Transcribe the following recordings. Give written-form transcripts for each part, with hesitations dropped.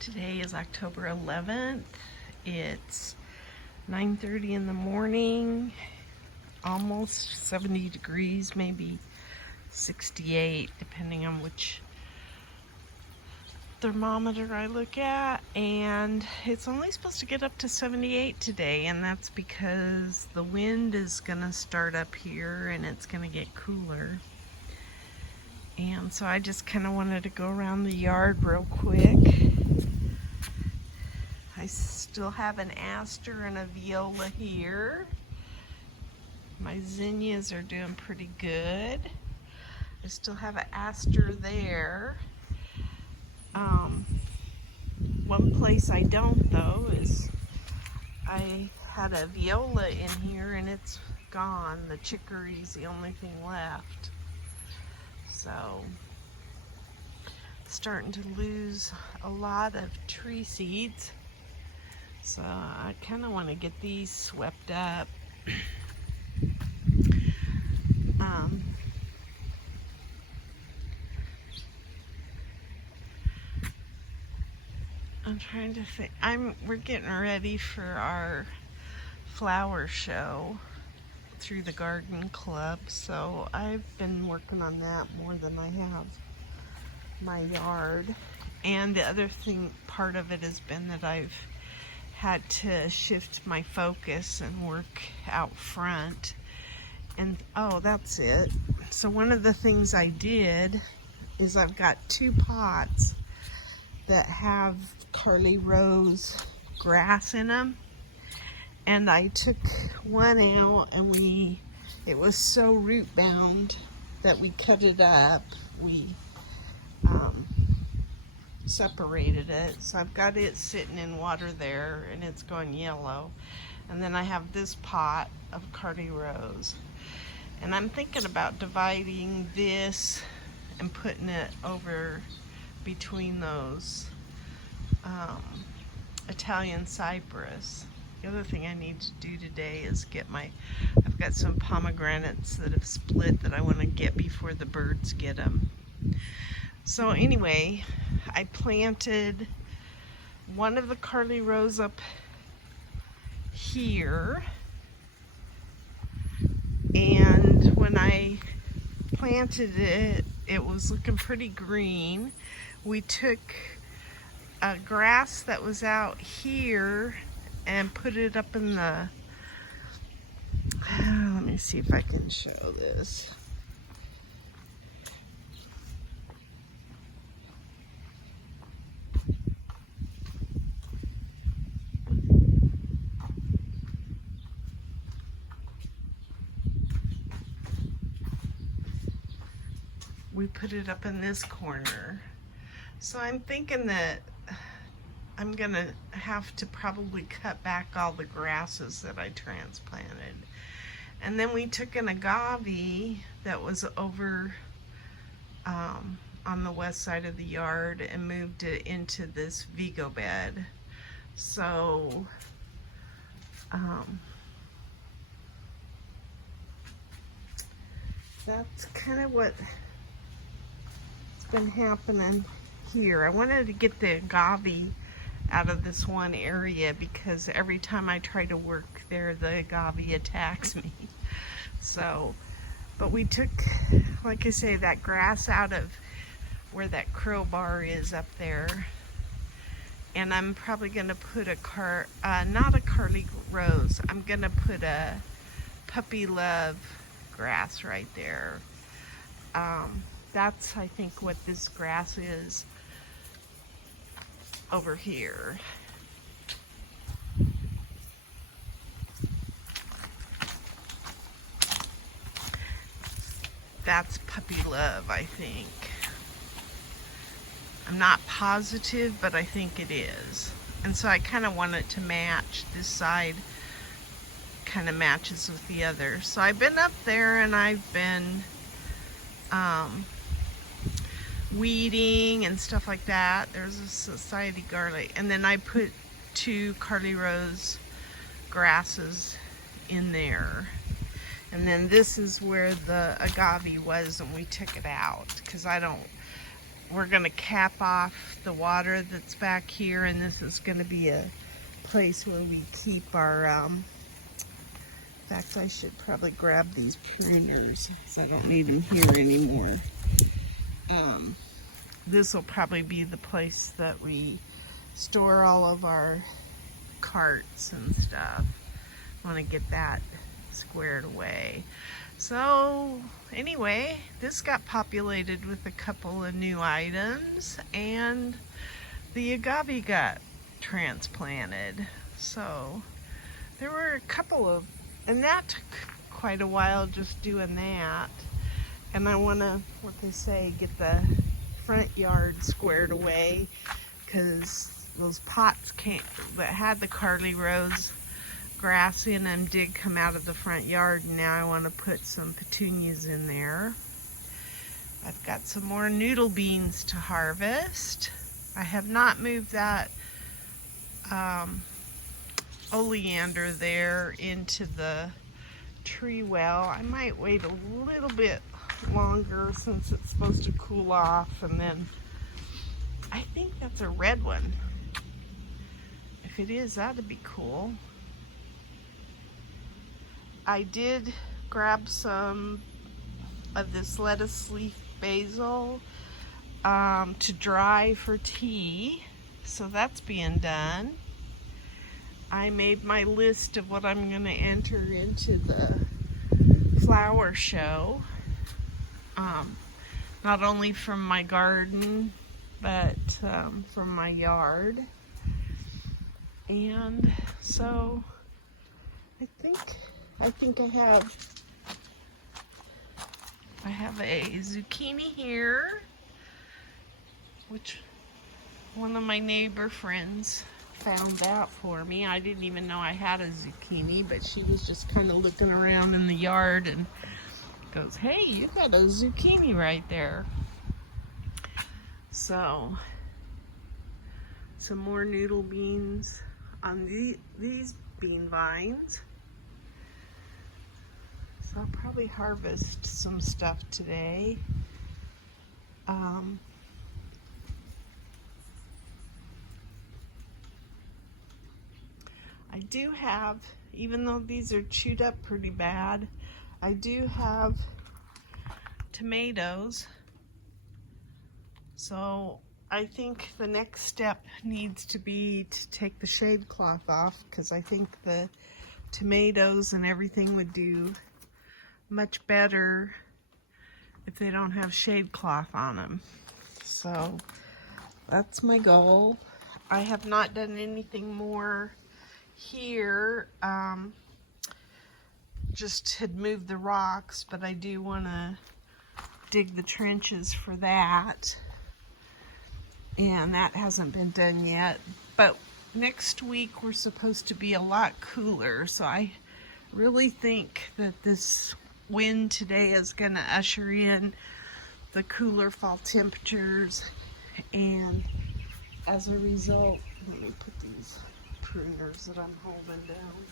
Today is October 11th. It's 9:30 in the morning, almost 70 degrees, maybe 68, depending on which thermometer I look at. And it's only supposed to get up to 78 today, and that's because the wind is gonna start up here and it's gonna get cooler. And so I just kind of wanted to go around the yard real quick. I still have an aster and a viola here. My zinnias are doing pretty good. I still have an aster there. One place I don't though is I had a viola in here and it's gone. The chicory's the only thing left. So starting to lose a lot of tree seeds. So I kind of want to get these swept up. I'm trying to think. We're getting ready for our flower show through the garden club, so I've been working on that more than I have my yard. And the other thing, part of it has been that I've had to shift my focus and work out front. And oh, that's it. So one of the things I did is I've got 2 pots that have Carly Rose grass in them, and I took one out and it was so root bound that we cut it up. We separated it, so I've got it sitting in water there and it's going yellow. And then I have this pot of Carly Rose, and I'm thinking about dividing this and putting it over between those Italian cypress. The other thing I need to do today is I've got some pomegranates that have split that I want to get before the birds get them. So anyway, I planted one of the Carly Rose up here, and when I planted it, it was looking pretty green. We took a grass that was out here and put it up in the, let me see if I can show this. We put it up in this corner. So I'm thinking that I'm gonna have to probably cut back all the grasses that I transplanted. And then we took an agave that was over on the west side of the yard and moved it into this Vego bed. So that's kind of what's been happening here. I wanted to get the agave out of this one area because every time I try to work there, the agave attacks me. So, but we took, like I say, that grass out of where that crowbar is up there, and I'm probably gonna put not a Carly Rose, I'm gonna put a puppy love grass right there. That's, I think, what this grass is over here. That's puppy love, I think. I'm not positive, but I think it is. And so I kind of want it to match. This side kind of matches with the other. So I've been up there and I've been weeding and stuff like that. There's a society garlic, and then I put 2 Carly Rose grasses in there. And then this is where the agave was, and we took it out because I don't we're gonna cap off the water that's back here, and this is gonna be a place where we keep our, in fact, I should probably grab these pruners because I don't need them here anymore. This will probably be the place that we store all of our carts and stuff. I want to get that squared away. So anyway, this got populated with a couple of new items, and the agave got transplanted. So there were a couple of, and that took quite a while just doing that. And I want to, what they say, get the front yard squared away, because those pots that had the Carly Rose grass in them did come out of the front yard, and now I want to put some petunias in there. I've got some more noodle beans to harvest. I have not moved that oleander there into the tree well. I might wait a little bit longer since it's supposed to cool off, and then I think that's a red one. If it is, that'd be cool. I did grab some of this lettuce leaf basil to dry for tea, so that's being done. I made my list of what I'm going to enter into the flower show, not only from my garden, but from my yard. And so I think I have a zucchini here, which one of my neighbor friends found out for me. I didn't even know I had a zucchini, but she was just kind of looking around in the yard and goes, "Hey, you got a zucchini right there." So some more noodle beans on these bean vines. So I'll probably harvest some stuff today. I do have, even though these are chewed up pretty bad, I do have tomatoes. So I think the next step needs to be to take the shade cloth off, because I think the tomatoes and everything would do much better if they don't have shade cloth on them. So that's my goal. I have not done anything more here, just had moved the rocks, but I do want to dig the trenches for that, and that hasn't been done yet. But next week we're supposed to be a lot cooler, so I really think that this wind today is going to usher in the cooler fall temperatures, and as a result, let me put these pruners that I'm holding down,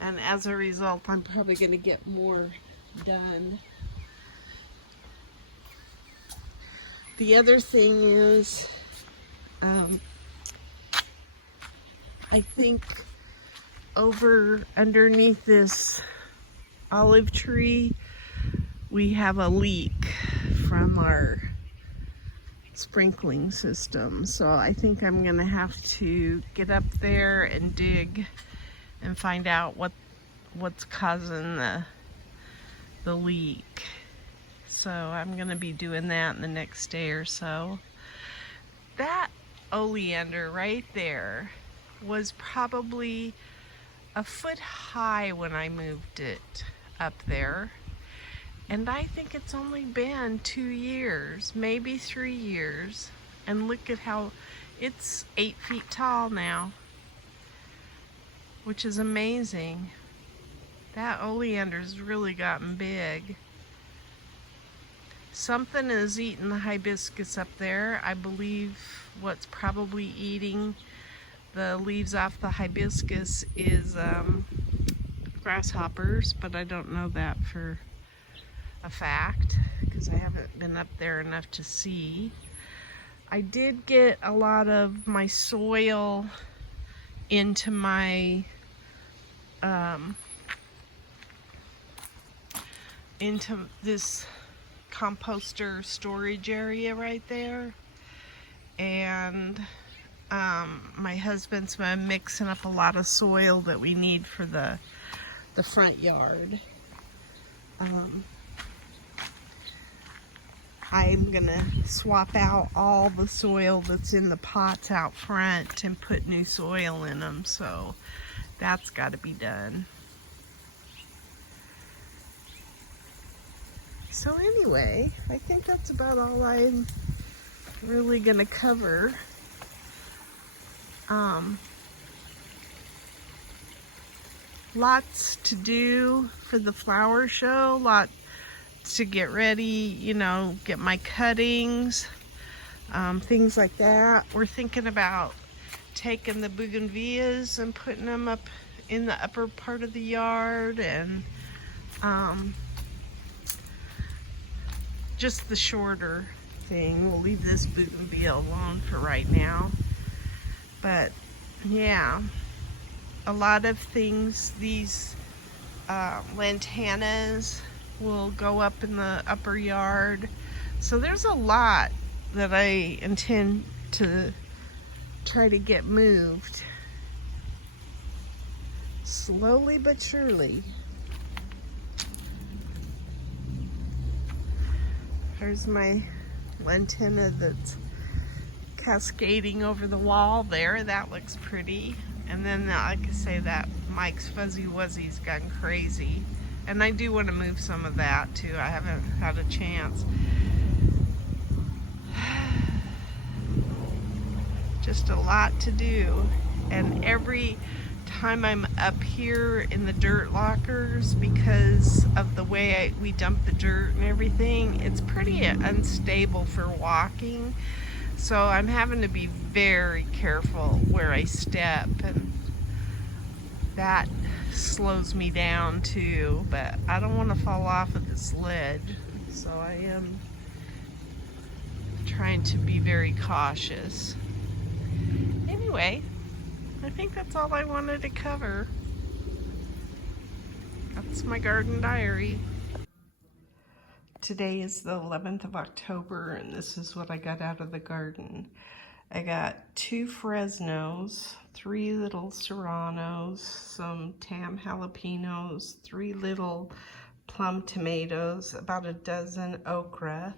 and as a result I'm probably going to get more done. The other thing is, I think over underneath this olive tree we have a leak from our sprinkling system, so I think I'm gonna have to get up there and dig and find out what's causing the leak. So I'm gonna be doing that in the next day or so. That oleander right there was probably a foot high when I moved it up there, and I think it's only been 2 years, maybe 3 years, and look at how it's 8 feet tall now, which is amazing. That oleander's really gotten big. Something is eating the hibiscus up there. I believe what's probably eating the leaves off the hibiscus is grasshoppers, but I don't know that for a fact because I haven't been up there enough to see. I did get a lot of my soil into my into this composter storage area right there, and my husband's been mixing up a lot of soil that we need for the front yard. I'm gonna swap out all the soil that's in the pots out front and put new soil in them, so that's got to be done. So anyway, I think that's about all I'm really gonna cover. Lots to do for the flower show, lots to get ready, you know, get my cuttings, things like that. We're thinking about taking the bougainvilleas and putting them up in the upper part of the yard, and just the shorter thing. We'll leave this bougainvillea alone for right now. But yeah, a lot of things, these lantanas will go up in the upper yard. So there's a lot that I intend to try to get moved. Slowly but surely. There's my lantana that's cascading over the wall there. That looks pretty. And then, like I say, that Mike's Fuzzy Wuzzy's gone crazy. And I do want to move some of that too. I haven't had a chance. Just a lot to do. And every time I'm up here in the dirt lockers, because of the way we dump the dirt and everything, it's pretty unstable for walking. So I'm having to be very careful where I step, and that slows me down too. But I don't want to fall off of this ledge, so I am trying to be very cautious. Anyway, I think that's all I wanted to cover. That's my garden diary. Today is the 11th of October, and this is what I got out of the garden. I got 2 Fresnos, 3 little serranos, some Tam jalapenos, 3 little plum tomatoes, about a dozen okra,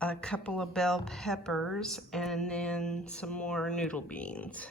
a couple of bell peppers, and then some more noodle beans.